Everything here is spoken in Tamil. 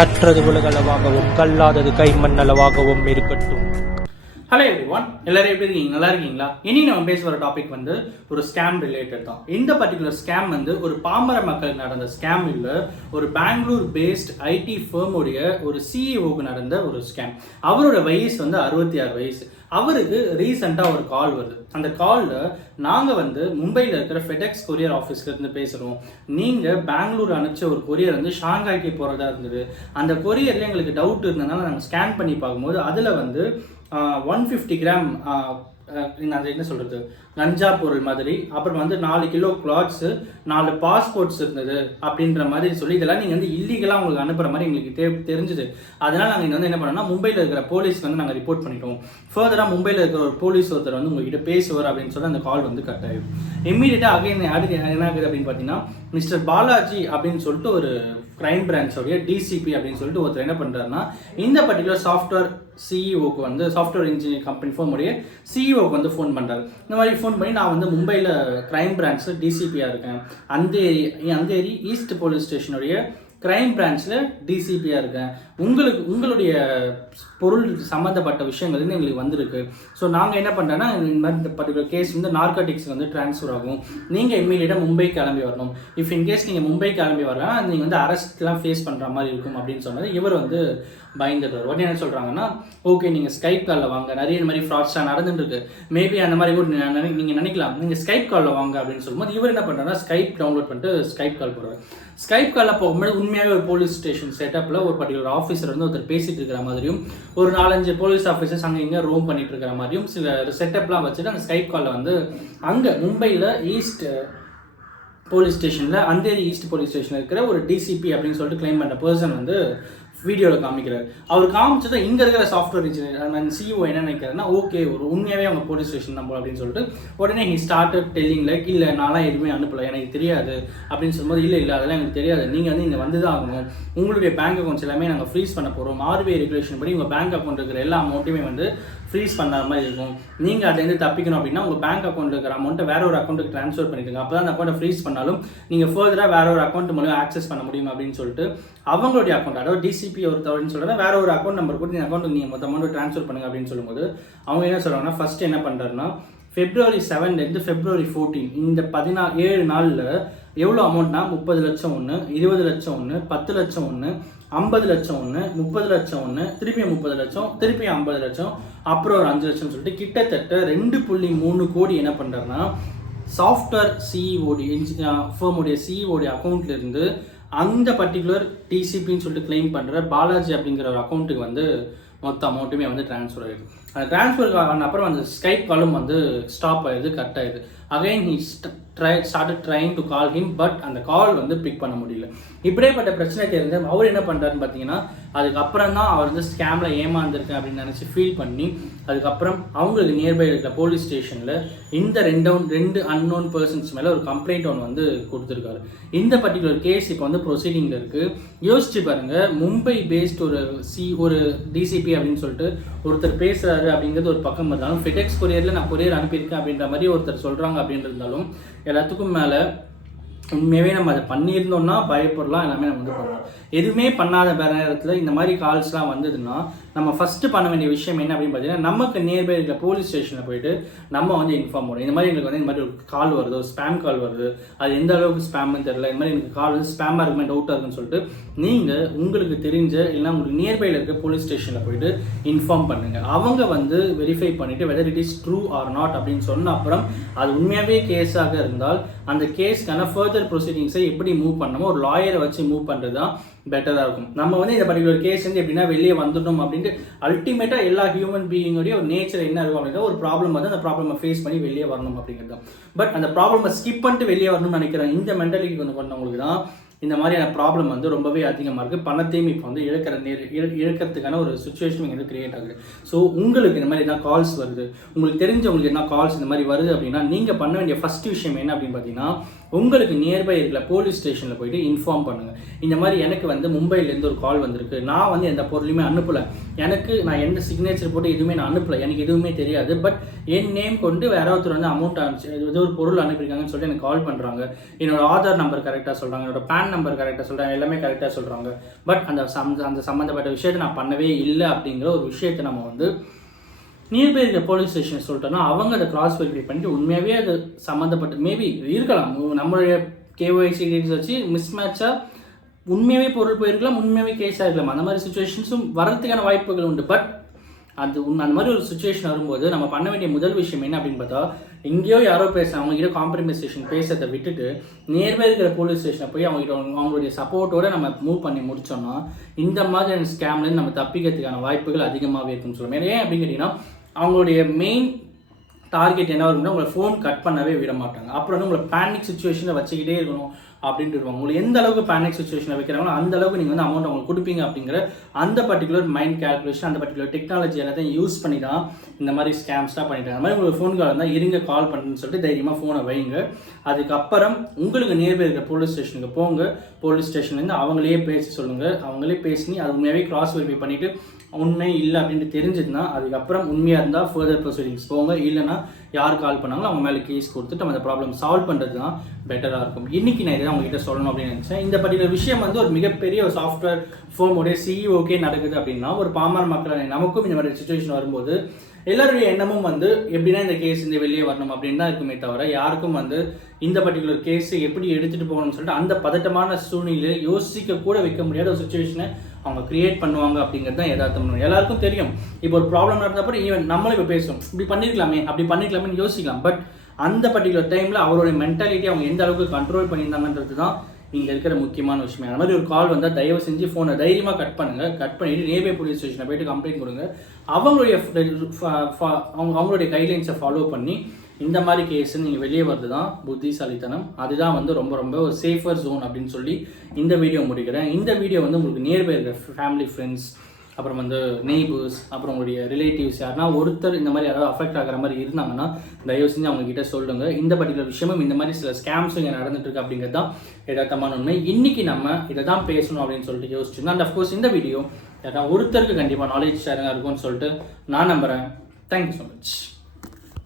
கற்றது உலகளவாகவும் கல்லாதது கைமண்ணளவாகவும் இருக்கட்டும். ஹலோ எவ்ரிவான், எல்லாரும் எப்படி இருக்கீங்க? நல்லா இருக்கீங்களா? இனி நம்ம பேச வர டாபிக் வந்து ஒரு ஸ்கேம் ரிலேட்டட் தான். இந்த பர்டிகுலர் ஸ்கேம் வந்து ஒரு பாமர மக்களுக்கு நடந்த ஸ்கேம் இல்லை, ஒரு பெங்களூர் பேஸ்ட் ஐடி ஃபேம் உடைய ஒரு சிஇஓக்கு நடந்த ஒரு ஸ்கேம். அவரோட வயசு வந்து 66 வயசு. அவருக்கு ரீசெண்டாக ஒரு கால் வருது. அந்த காலில் நாங்கள் வந்து மும்பையில் இருக்கிற ஃபெடெக்ஸ் கொரியர் ஆஃபீஸ்லேருந்து பேசுகிறோம். நீங்கள் பெங்களூர் அனுப்பிச்ச ஒரு கொரியர் வந்து ஷாங்காய்க்கு போகிறதா இருந்தது. அந்த கொரியரில் எங்களுக்கு டவுட் இருந்ததுனால நாங்கள் ஸ்கேன் பண்ணி பார்க்கும்போது அதில் வந்து 150 கிராம் அது என்ன சொல்கிறது, கஞ்சா பொருள் மாதிரி, அப்புறம் வந்து 4 கிலோ கிளாத்ஸு, 4 பாஸ்போர்ட்ஸ் இருந்தது அப்படின்ற மாதிரி சொல்லி, இதெல்லாம் நீங்கள் வந்து இல்லீகலாக உங்களுக்கு அனுப்புகிற மாதிரி எங்களுக்கு தெரிஞ்சுது. அதனால் நாங்கள் வந்து என்ன பண்ணோம்னா மும்பையில் இருக்கிற போலீஸ்க்கு வந்து நாங்கள் ரிப்போர்ட் பண்ணிட்டோம். ஃபர்தராக மும்பையில் இருக்கிற ஒரு போலீஸ் ஒருத்தர் வந்து உங்ககிட்ட பேசுவார் அப்படின்னு சொல்லி அந்த கால் வந்து கட் ஆகிடும். இம்மீடியட்டாக அடுத்து என்ன ஆகுது அப்படின்னு பார்த்தீங்கன்னா, மிஸ்டர் பாலாஜி அப்படின்னு சொல்லிட்டு ஒரு கிரைம் பிரான்ச்சோடைய டிசிபி அப்படின்னு சொல்லிட்டு ஒருத்தர் என்ன பண்ணுறாருன்னா, இந்த பர்டிகுலர் சாஃப்ட்வேர் சிஇஓக்கு வந்து சாஃப்ட்வேர் இன்ஜினியர் கம்பெனி ஃபோனுடைய சிஇஓக்கு வந்து ஃபோன் பண்ணுறாரு. இந்த மாதிரி ஃபோன் பண்ணி, நான் வந்து மும்பையில் கிரைம் பிரான்ச்சில் டிசிபியாக இருக்கேன், அந்தேரி ஈஸ்ட் போலீஸ் ஸ்டேஷனுடைய கிரைம் பிரான்ச்சில் டிசிபியாக இருக்கேன், உங்களுடைய பொருள் சம்மந்தப்பட்ட விஷயங்கள் வந்து எங்களுக்கு வந்திருக்கு. ஸோ நாங்கள் என்ன பண்ணுறோன்னா, இந்த மாதிரி இந்த பர்டிகுலர் கேஸ் வந்து நார்காட்டிக்ஸ் வந்து ட்ரான்ஸ்ஃபர் ஆகும். நீங்கள் இம்மீடியட்டாக மும்பை கிளம்பி வரணும். இஃப் இன்கேஸ் நீங்கள் மும்பை கிளம்பி வரலாம், நீங்கள் வந்து அரெஸ்ட்லாம் ஃபேஸ் பண்ணுற மாதிரி இருக்கும் அப்படின்னு சொன்னது. இவர் வந்து பயந்துடுவார். உடனே என்ன சொல்கிறாங்கன்னா, ஓகே நீங்கள் ஸ்கைப் காலில் வாங்க, நிறைய இந்த மாதிரி ஃப்ராட்ஸ்லாம் நடந்துட்டு இருக்கு, மேபி அந்த மாதிரி கூட நீங்கள் நினைக்கலாம், நீங்கள் ஸ்கைப் காலில் வாங்க அப்படின்னு சொல்லும்போது இவர் என்ன பண்ணுறாருன்னா, ஸ்கைப் டவுன்லோட் பண்ணிட்டு ஸ்கைப் கால் போடுறாரு. ஸ்கைப் காலில் போகும்போது உண்மையாகவே ஒரு போலீஸ் ஸ்டேஷன் செட்டப்பில் ஒரு பர்டிகுலர் ஆஃபீஸர் வந்து ஒருத்தர் பேசிகிட்டு இருக்கிற மாதிரியும், ஒரு 4-5 போலீஸ் ஆஃபீஸர்ஸ் அங்கே இங்கே ரோம் பண்ணிட்டு இருக்கிற மாதிரியும் சில செட்டப்லாம் வச்சுட்டு அந்த ஸ்கைப் காலில் வந்து அங்கே மும்பையில் ஈஸ்ட் போலீஸ் ஸ்டேஷனில், அந்தேரி ஈஸ்ட் போலீஸ் ஸ்டேஷனில் இருக்கிற ஒரு டிசிபி அப்படின்னு சொல்லிட்டு கிளைம் பண்ணுற பர்சன் வந்து வீடியோவில் காமிக்கிறார். அவர் காமிச்சதை இங்கே இருக்கிற சாஃப்ட்வேர் இன்ஜினியர் சிஇஓ என்ன நினைக்கிறாருன்னா, ஓகே ஒரு உண்மையாகவே அவங்க போலீஸ் ஸ்டேஷன் தான் போல அப்படின்னு சொல்லிட்டு உடனே ஹி ஸ்டார்டட் டெல்லிங் லைக், இல்லை நான்லாம் எதுவுமே அனுப்பலை, எனக்கு தெரியாது அப்படின்னு சொல்லும்போது, இல்லை அதெல்லாம் எனக்கு தெரியாது, நீங்கள் வந்து இங்கே வந்து தான் ஆகணும், உங்களுடைய பேங்க் அக்கௌண்ட்ஸ் எல்லாமே நாங்கள் ஃப்ரீஸ் பண்ண போகிறோம், RBI ரெகுலேஷன் படி உங்கள் பேங்க் அக்கௌண்ட் இருக்கிற எல்லா அமௌண்ட்டையுமே வந்து ஃப்ரீஸ் பண்ணுற மாதிரி இருக்கும். நீங்கள் அதுலேருந்து தப்பிக்கணும் அப்படின்னா உங்கள் பேங்க் அக்கௌண்ட் இருக்கிற அமௌண்ட்டை வேற ஒரு அக்கௌண்ட்டுக்கு ட்ரான்ஸ்ஃபர் பண்ணிடுங்க, அப்போ தான் அந்த அக்கௌண்ட்டை ஃப்ரீஸ் பண்ணாலும் நீங்கள் ஃபர்தராக வேற ஒரு அக்கௌண்ட் மூலம் ஆக்சஸ் பண்ண முடியும் அப்படின்னு சொல்லிட்டு அவங்களுடைய அக்கௌண்ட், அதாவது டிசிபி ஒருத்தவர்னு சொல்கிறத வேற ஒரு அக்கௌண்ட் நம்பர் கூட இந்த அக்கௌண்ட்டுக்கு நீங்கள் மொத்த அமௌண்ட் ட்ரான்ஸ்ஃபர் பண்ணுங்க அப்படின்னு சொல்லும்போது அவங்க என்ன சொல்கிறாங்கன்னா, ஃபர்ஸ்ட் என்ன பண்ணுறாருன்னா, February 7 February 14 இந்த 7 நாளில் எவ்வளோ அமௌண்ட்னா 30 லட்சம் ஒன்று, 20 லட்சம் ஒன்று, 10 லட்சம் ஒன்று, 50 லட்சம் ஒன்று, 30 லட்சம் ஒன்று, திருப்பி 30 லட்சம், திருப்பி 50 லட்சம், அப்புறம் ஒரு 5 லட்சம் சொல்லிட்டு கிட்டத்தட்ட 2.3 கோடி என்ன பண்ணுறாருன்னா, சாஃப்ட்வேர் ஃபேமுடைய சிஇஓடைய அக்கௌண்ட்லேருந்து அந்த பர்டிகுலர் டிசிபின்னு சொல்லிட்டு கிளைம் பண்ணுற பாலாஜி அப்படிங்கிற ஒரு அக்கௌண்ட்டுக்கு வந்து மொத்த அமௌண்ட்டுமே வந்து ட்ரான்ஸ்ஃபர் ஆகிடுது. அந்த ட்ரான்ஸ்ஃபர் ஆன அப்புறம் அந்த ஸ்கைப் காலும் வந்து ஸ்டாப் ஆகிடுது, கட் ஆகிடுது. Again he started trying to call him, but அந்த கால் வந்து பிக் பண்ண முடியல. இப்படியேப்பட்ட பிரச்சனை தெரிஞ்சு அவர் என்ன பண்ணுறாருன்னு பார்த்தீங்கன்னா, அதுக்கப்புறம் தான் அவர் வந்து ஸ்கேமில் ஏமாந்துருக்கேன் அப்படின்னு நினச்சி ஃபீல் பண்ணி, அதுக்கப்புறம் அவங்களுக்கு நியர்பை இருக்கிற போலீஸ் ஸ்டேஷனில் இந்த 2 அன்னோன் பர்சன்ஸ் மேலே ஒரு கம்ப்ளைண்ட் ஒன்று வந்து கொடுத்துருக்காரு. இந்த பர்டிகுலர் கேஸ் இப்போ வந்து ப்ரொசீடிங்கில் இருக்குது. யோசிச்சு பாருங்கள், மும்பை பேஸ்ட் ஒரு டிசிபி அப்படின்னு சொல்லிட்டு ஒருத்தர் பேசுகிறாரு அப்படிங்கிறது ஒரு பக்கம் இருந்தாலும், ஃபெடெக்ஸ் கொரியரில் நான் கொரியர் அனுப்பியிருக்கேன் அப்படின்ற மாதிரி ஒருத்தர் சொல்கிறாங்க அப்படின்னு இருந்தாலும், எல்லாத்துக்கும் மேலே உண்மையாகவே நம்ம அதை பண்ணியிருந்தோம்னா பயப்படலாம், எல்லாமே நம்ம வந்து பண்ணலாம். எதுவுமே பண்ணாத வேறு நேரத்தில் இந்த மாதிரி கால்ஸ்லாம் வந்ததுன்னா நம்ம ஃபஸ்ட்டு பண்ண வேண்டிய விஷயம் என்ன அப்படின்னு பார்த்தீங்கன்னா, நமக்கு நியர்பை இருக்கிற போலீஸ் ஸ்டேஷனில் போயிட்டு நம்ம வந்து இன்ஃபார்ம் பண்ணுவோம். இந்த மாதிரி எங்களுக்கு வந்து இந்த மாதிரி ஒரு கால் வருது, ஒரு ஸ்பேம் கால் வருது, அது எந்த அளவுக்கு ஸ்பேம்னு தெரியல, இந்த மாதிரி எனக்கு கால் வந்து ஸ்பேமாக இருக்குமே, டவுட்டாக இருக்குன்னு சொல்லிட்டு நீங்கள் உங்களுக்கு தெரிஞ்ச இல்லைனா உங்களுக்கு நியர்பையில் இருக்க போலீஸ் ஸ்டேஷனில் போயிட்டு இன்ஃபார்ம் பண்ணுங்கள். அவங்க வந்து வெரிஃபை பண்ணிவிட்டு whether it is true R not அப்படின்னு சொன்ன அப்புறம் அது உண்மையாகவே கேஸாக இருந்தால் அந்த கேஸ்க்கான ஃபர்தர் ப்ரொசீடிங்ஸை எப்படி மூவ் பண்ணணுமோ ஒரு லாயரை வச்சு மூவ் பண்ணுறது தான் பெட்டராக இருக்கும். நம்ம வந்து இந்த பர்டிகுலர் கேஸ் வந்து எப்படின்னா வெளியே வந்துட்டோம் அப்படின்ட்டு அல்டிமேட்டாக எல்லா ஹியூமன் பீயிங்கோடைய ஒரு நேச்சர் என்ன இருக்கும் அப்படின்னா, ஒரு ப்ராப்ளம் வந்து அந்த ப்ராப்ளமை ஃபேஸ் பண்ணி வெளியே வரணும் அப்படிங்கிறது தான். பட் அந்த ப்ராப்ளமை ஸ்கிப் பண்ணிட்டு வெளியே வரணும்னு நினைக்கிறேன் இந்த மென்டாலிட்டி கொண்டவங்களுக்கு தான் இந்த மாதிரியான ப்ராப்ளம் வந்து ரொம்பவே அதிகமாக இருக்குது. பணத்தையும் இப்போ வந்து இழக்கிறதுக்கான ஒரு சுச்சுவேஷன் இங்கே வந்து கிரியேட் ஆகுது. ஸோ உங்களுக்கு இந்த மாதிரி என்ன கால்ஸ் வருது, உங்களுக்கு தெரிஞ்சவங்களுக்கு என்ன கால்ஸ் இந்த மாதிரி வருது அப்படின்னா, நீங்கள் பண்ண வேண்டிய ஃபஸ்ட் விஷயம் என்ன அப்படின்னு பார்த்தீங்கன்னா, உங்களுக்கு நியர்பை இருக்கிற போலீஸ் ஸ்டேஷனில் போயிட்டு இன்ஃபார்ம் பண்ணுங்கள். இந்த மாதிரி எனக்கு வந்து மும்பையிலேருந்து ஒரு கால் வந்திருக்கு, நான் வந்து எந்த பொருளையுமே அனுப்பலை, நான் எந்த சிக்னேச்சர் போட்டு எதுவுமே நான் அனுப்பலை, எனக்கு எதுவுமே தெரியாது, பட் என் நேம் கொண்டு வேற ஒருத்தர் வந்து அமௌண்ட் அனுப்பிச்சு ஏதோ ஒரு பொருள் அனுப்பியிருக்காங்கன்னு சொல்லிட்டு எனக்கு கால் பண்ணுறாங்க. என்னோட ஆதார் நம்பர் கரெக்டாக சொல்கிறாங்க, என்னோட பேன் நம்பர் கரெக்டாக சொல்கிறாங்க, எல்லாமே கரெக்டாக சொல்கிறாங்க. பட் அந்த சம்மந்தப்பட்ட விஷயத்தை நான் பண்ணவே இல்லை அப்படிங்கிற ஒரு விஷயத்தை நம்ம வந்து நியர்பை இருக்கிற போலீஸ் ஸ்டேஷன் சொல்லிட்டோன்னா அவங்க அதை கிராஸ் வெரிஃபை பண்ணிட்டு உண்மையாகவே அது சம்மந்தப்பட்ட மேபி இருக்கலாம், நம்மளுடைய கேஒய்சி டீட்டெயில்ஸ் வச்சு மிஸ்மேட்சாக உண்மையாகவே பொருள் போயிருக்கலாம், உண்மையாகவே கேஸாக இருக்கலாம். அந்த மாதிரி சுச்சுவேஷன்ஸும் வரதுக்கான வாய்ப்புகள் உண்டு. பட் அந்த மாதிரி ஒரு சுச்சுவேஷன் வரும்போது நம்ம பண்ண வேண்டிய முதல் விஷயம் என்ன அப்படின்னு பார்த்தா, எங்கேயோ யாரோ அவங்ககிட்ட காம்ப்ரமைசேஷன் பேசுறதை விட்டுட்டு நியர்பை இருக்கிற போலீஸ் ஸ்டேஷனை போய் அவங்களுடைய சப்போர்ட்டோட நம்ம மூவ் பண்ணி முடிச்சோம்னா இந்த மாதிரியான ஸ்கேம்லேருந்து நம்ம தப்பிக்கிறதுக்கான வாய்ப்புகள் அதிகமாகவே இருக்குன்னு சொல்லுவோம். ஏன் அப்படின்னு கேட்டிங்கன்னா, அவங்களுடைய மெயின் டார்கெட் என்ன வரும்னா உங்களை ஃபோன் கட் பண்ணவே விட மாட்டாங்க. அப்புறம் வந்து உங்களை பேனிக் சுச்சுவேஷனை வச்சுக்கிட்டே இருக்கணும் அப்படின்ட்டு இருவாங்க. உங்களுக்கு எந்த அளவுக்கு பேனிக் சுச்சுவேஷனை வைக்கிறாங்களோ அந்த அளவுக்கு நீங்கள் வந்து அமௌண்ட் அவங்களுக்கு கொடுப்பீங்க அப்படிங்கிற அந்த பர்டிகுலர் மைண்ட் கேல்குலேஷன், அந்த பர்டிகுலர் டெக்னாலஜி எல்லாத்தையும் யூஸ் பண்ணி தான் இந்த மாதிரி ஸ்கேம்ஸ்லாம் பண்ணிட்டாங்க. அந்த மாதிரி உங்களுக்கு ஃபோன் கால் இருந்தால் இருங்க கால் பண்ணுன்னு சொல்லிட்டு தைரியமாக ஃபோனை வைங்க. அதுக்கப்புறம் உங்களுக்கு நியர்பை இருக்கிற போலீஸ் ஸ்டேஷனுக்கு போங்க. போலீஸ் ஸ்டேஷன்லேருந்து அவங்களே பேச சொல்லுங்கள். அவங்களே பேசி அது உண்மையாகவே கிராஸ் வெரிஃபை பண்ணிவிட்டு உண்மை இல்லை அப்படின்ட்டு தெரிஞ்சதுன்னா அதுக்கப்புறம் உண்மையாக இருந்தால் ஃபர்தர் ப்ரொசீடிங்ஸ் போங்க. இல்லைனா யார் கால் பண்ணாங்களோ அவங்க மேலே கேஸ் கொடுத்துட்டு நம்ம அந்த ப்ராப்ளம் சால்வ் பண்ணுறது தான் பெட்டராக இருக்கும். இன்றைக்கி நான் இதை அவங்ககிட்ட சொல்லணும் அப்படின்னு நினச்சேன். இந்த பர்டிகுலர் விஷயம் வந்து ஒரு மிகப்பெரிய ஒரு சாஃப்ட்வேர் ஃபோமுடைய சிஇஓக்கே நடக்குது அப்படின்னா ஒரு பாமர மக்கள் நமக்கும் இந்த மாதிரி சுச்சுவேஷன் வரும்போது எல்லாருடைய எண்ணமும் வந்து எப்படின்னா இந்த கேஸ் இந்த வெளியே வரணும் அப்படின்னு தான் இருக்குமே தவிர யாருக்கும் வந்து இந்த பர்டிகுலர் கேஸை எப்படி எடுத்துகிட்டு போகணும்னு சொல்லிட்டு அந்த பதட்டமான சூழ்நிலையை யோசிக்க கூட வைக்க முடியாத ஒரு சுச்சுவேஷனை அவங்க கிரியேட் பண்ணுவாங்க அப்படிங்கிறது தான் யதார்த்தம். எல்லாருக்கும் தெரியும், இப்போ ஒரு ப்ராப்ளம் நடந்தப்பறம் ஈவன் நம்மளும் இப்போ பேசுவோம், இப்படி பண்ணிருக்கலாமே அப்படி பண்ணிருக்கலாமேன்னு யோசிக்கலாம். பட் அந்த பர்டிகுலர் டைமில் அவருடைய மென்டாலிட்டி அவங்க எந்த அளவுக்கு கண்ட்ரோல் பண்ணியிருந்தாங்கன்றது தான் இங்கே இருக்கிற முக்கியமான விஷயம். அந்த மாதிரி ஒரு கால் வந்தால் தயவு செஞ்சு ஃபோனை தைரியமாக கட் பண்ணுங்கள். கட் பண்ணிவிட்டு நியர்பை போலீஸ் ஸ்டேஷனை போய்ட்டு கம்ப்ளைண்ட் கொடுங்க. அவங்களுடைய கைட்லைன்ஸை ஃபாலோ பண்ணி இந்த மாதிரி கேஸ் நீங்கள் வெளியே வருது தான் புத்திசாலித்தனம். அதுதான் வந்து ரொம்ப ரொம்ப ஒரு சேஃபர் ஜோன் அப்படின்னு சொல்லி இந்த வீடியோ முடிக்கிறேன். இந்த வீடியோ வந்து உங்களுக்கு நியர்பை இருக்கிற ஃபேமிலி, ஃப்ரெண்ட்ஸ், அப்புறம் வந்து நெய்பர்ஸ், அப்புறம் உங்களுடைய ரிலேட்டிவ்ஸ் யாருன்னா ஒருத்தர் இந்த மாதிரி யாராவது அஃபெக்ட் ஆகிற மாதிரி இருந்தாங்கன்னா தயவு செஞ்சு அவங்க கிட்ட சொல்லுங்கள். இந்த பர்டிகுலர் விஷயமும் இந்த மாதிரி சில ஸ்கேம்ஸும் இங்கே நடந்துட்டு இருக்கு அப்படிங்கிறது தான் யதார்த்தமான உண்மை. இன்னைக்கு நம்ம இதை தான் பேசணும் அப்படின்னு சொல்லிட்டு யோசிச்சிருந்தோம். அண்ட் அஃப்கோர்ஸ் இந்த வீடியோ யாரா ஒருத்தருக்கு கண்டிப்பாக நாலேஜ் ஷேரிங்காக இருக்கும்னு சொல்லிட்டு நான் நம்புகிறேன். Thank you so much.